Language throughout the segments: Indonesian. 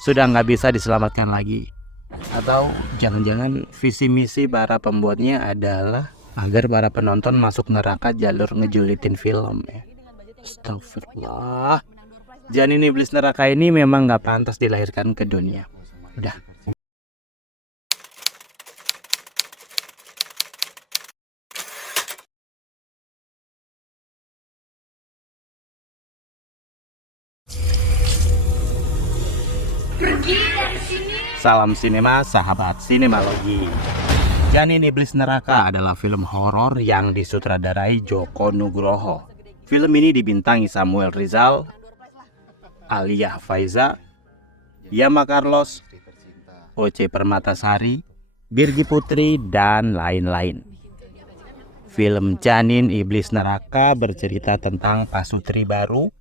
sudah nggak bisa diselamatkan lagi. Atau jangan-jangan visi misi para pembuatnya adalah agar para penonton masuk neraka jalur ngejulitin film ya. Astagfirullah. Janin iblis neraka ini memang nggak pantas dilahirkan ke dunia. Udah. Salam sinema, sahabat sinemalogi. Janin Iblis Neraka adalah film horor yang disutradarai Joko Nugroho. Film ini dibintangi Samuel Rizal, Alia Faiza, Yama Carlos, Oce Permatasari, Birgi Putri, dan lain-lain. Film Janin Iblis Neraka bercerita tentang pasutri baru.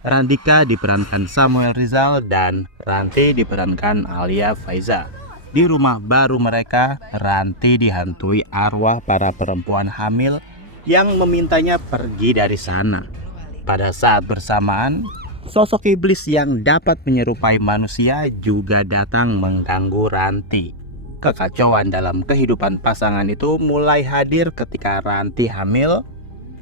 Randika diperankan Samuel Rizal dan Ranti diperankan Alia Faiza. Di rumah baru mereka, Ranti dihantui arwah para perempuan hamil yang memintanya pergi dari sana. Pada saat bersamaan, sosok iblis yang dapat menyerupai manusia juga datang mengganggu Ranti. Kekacauan dalam kehidupan pasangan itu mulai hadir ketika Ranti hamil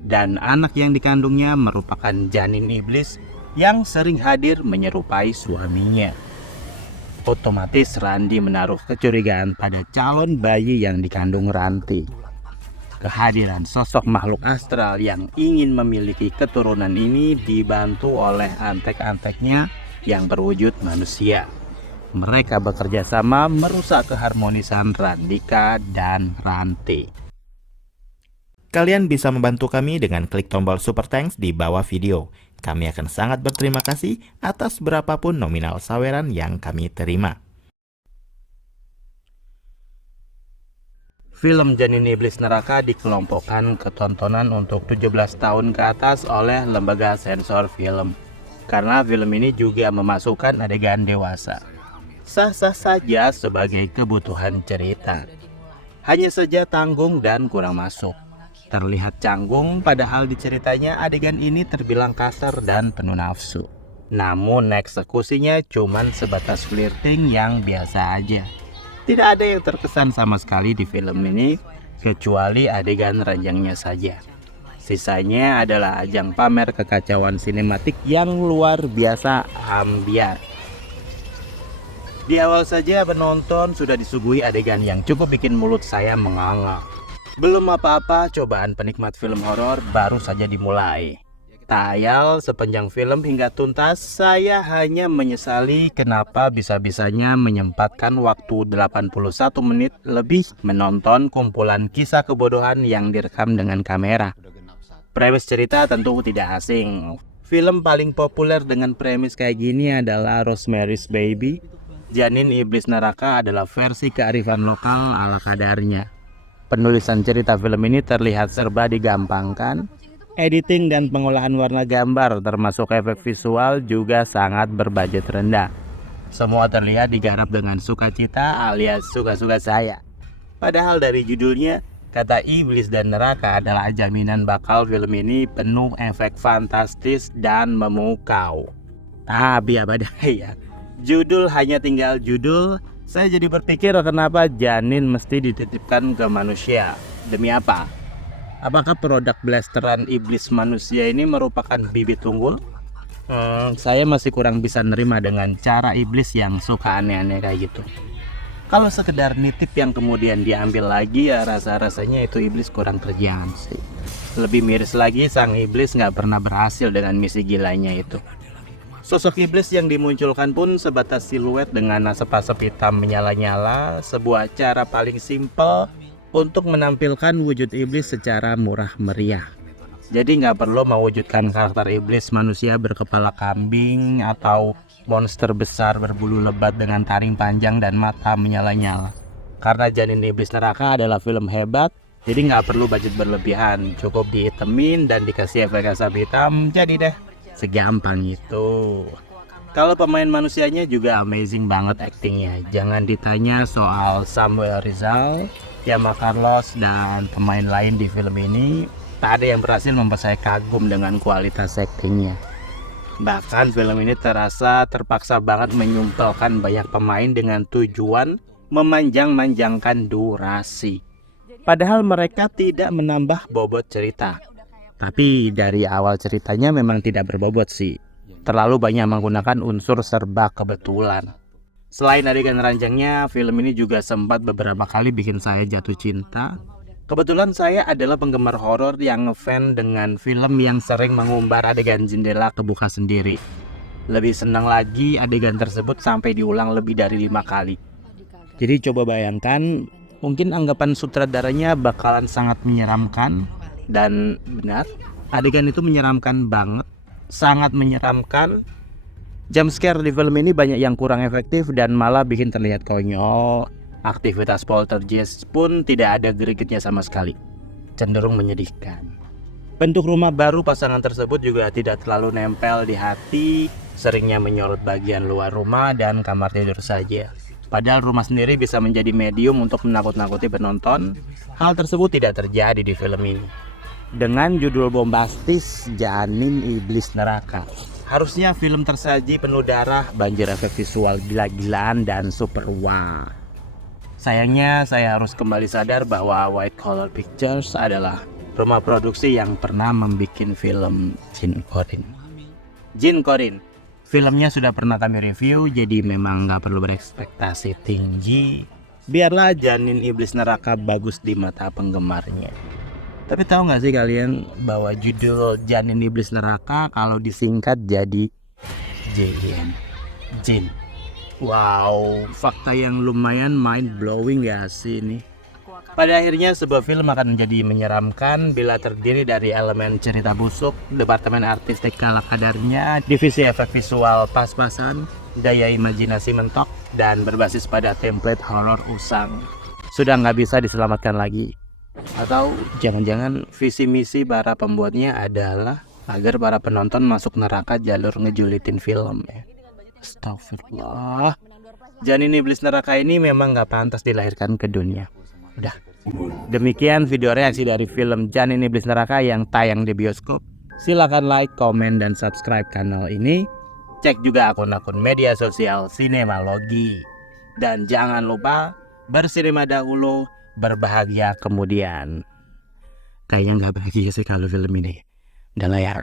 dan anak yang dikandungnya merupakan janin iblis yang sering hadir menyerupai suaminya. Otomatis Randi menaruh kecurigaan pada calon bayi yang dikandung Ranti. Kehadiran sosok makhluk astral yang ingin memiliki keturunan ini dibantu oleh antek-anteknya yang berwujud manusia. Mereka bekerja sama merusak keharmonisan Randika dan Ranti. Kalian bisa membantu kami dengan klik tombol Super Thanks di bawah video. Kami akan sangat berterima kasih atas berapapun nominal saweran yang kami terima. Film Janin Iblis Neraka dikelompokkan ketontonan untuk 17 tahun ke atas oleh lembaga sensor film. Karena film ini juga memasukkan adegan dewasa. Sah-sah saja sebagai kebutuhan cerita. Hanya saja tanggung dan kurang masuk. Terlihat canggung padahal di ceritanya adegan ini terbilang kasar dan penuh nafsu. Namun eksekusinya cuman sebatas flirting yang biasa aja. Tidak ada yang terkesan sama sekali di film ini kecuali adegan ranjangnya saja. Sisanya adalah ajang pamer kekacauan sinematik yang luar biasa ambiar. Di awal saja penonton sudah disuguhi adegan yang cukup bikin mulut saya menganga. Belum apa-apa, cobaan penikmat film horor baru saja dimulai. Tayal sepanjang film hingga tuntas, saya hanya menyesali kenapa bisa-bisanya menyempatkan waktu 81 menit lebih menonton kumpulan kisah kebodohan yang direkam dengan kamera. Premis cerita tentu tidak asing. Film paling populer dengan premis kayak gini adalah Rosemary's Baby. Janin Iblis Neraka adalah versi kearifan lokal ala kadarnya. Penulisan cerita film ini terlihat serba digampangkan. Editing dan pengolahan warna gambar termasuk efek visual juga sangat berbudget rendah. Semua terlihat digarap dengan sukacita alias suka-suka saya. Padahal dari judulnya, kata iblis dan neraka adalah jaminan bakal film ini penuh efek fantastis dan memukau. Tapi apa daya, judul hanya tinggal judul. Saya jadi berpikir kenapa janin mesti dititipkan ke manusia. Demi apa? Apakah produk blasteran iblis manusia ini merupakan bibit unggul? Saya masih kurang bisa nerima dengan cara iblis yang suka aneh-aneh kayak gitu. Kalau sekedar nitip yang kemudian diambil lagi ya rasa-rasanya itu iblis kurang kerjaan sih. Lebih miris lagi sang iblis nggak pernah berhasil dengan misi gilanya itu. Sosok iblis yang dimunculkan pun sebatas siluet dengan asap-asap hitam menyala-nyala, sebuah cara paling simpel untuk menampilkan wujud iblis secara murah meriah. Jadi nggak perlu mewujudkan karakter iblis manusia berkepala kambing atau monster besar berbulu lebat dengan taring panjang dan mata menyala-nyala. Karena Janin Iblis Neraka adalah film hebat, jadi nggak perlu budget berlebihan, cukup dihitemin dan dikasih efek asap hitam, jadi deh. Segampang itu. Kalau pemain manusianya juga amazing banget aktingnya. Jangan ditanya soal Samuel Rizal, Yama Carlos, dan pemain lain di film ini. Tak ada yang berhasil membuat saya kagum dengan kualitas aktingnya. Bahkan film ini terasa terpaksa banget menyumpelkan banyak pemain dengan tujuan memanjang-manjangkan durasi. Padahal mereka tidak menambah bobot cerita. Tapi dari awal ceritanya memang tidak berbobot sih. Terlalu banyak menggunakan unsur serba kebetulan. Selain adegan ranjangnya, film ini juga sempat beberapa kali bikin saya jatuh cinta. Kebetulan saya adalah penggemar horor yang ngefans dengan film yang sering mengumbar adegan jendela kebuka sendiri. Lebih senang lagi adegan tersebut sampai diulang lebih dari 5 kali. Jadi coba bayangkan, mungkin anggapan sutradaranya bakalan sangat menyeramkan. Dan benar, adegan itu menyeramkan banget, sangat menyeramkan. Jump scare di film ini banyak yang kurang efektif dan malah bikin terlihat konyol. Aktivitas poltergeist pun tidak ada gregetnya sama sekali, cenderung menyedihkan. Bentuk rumah baru pasangan tersebut juga tidak terlalu nempel di hati, seringnya menyorot bagian luar rumah dan kamar tidur saja. Padahal rumah sendiri bisa menjadi medium untuk menakut-nakuti penonton. Hal tersebut tidak terjadi di film ini. Dengan judul bombastis Janin Iblis Neraka, harusnya film tersaji penuh darah, banjir efek visual gila-gilaan, dan super wow. Sayangnya saya harus kembali sadar bahwa White Collar Pictures adalah rumah produksi yang pernah membuat film Jin Korin. Jin Korin, filmnya sudah pernah kami review, jadi memang nggak perlu berekspektasi tinggi. Biarlah Janin Iblis Neraka bagus di mata penggemarnya. Tapi tahu nggak sih kalian bahwa judul Janin Iblis Neraka kalau disingkat jadi JIN, Jin. Wow, fakta yang lumayan mind blowing ya sih ini. Pada akhirnya sebuah film akan menjadi menyeramkan bila terdiri dari elemen cerita busuk, departemen artistik kalah kadarnya, divisi efek visual pas-pasan, daya imajinasi mentok, dan berbasis pada template horor usang. Sudah nggak bisa diselamatkan lagi. Atau jangan-jangan visi misi para pembuatnya adalah agar para penonton masuk neraka jalur ngejulitin film ya. Astagfirullah. Janin Iblis Neraka ini memang gak pantas dilahirkan ke dunia. Udah. Demikian video reaksi dari film Janin Iblis Neraka yang tayang di bioskop. Silakan like, komen, dan subscribe kanal ini. Cek juga akun-akun media sosial Sinemalogi. Dan jangan lupa bersinema dahulu, berbahagia kemudian. Kayaknya gak bahagia sih kalau film ini. Udah lah ya.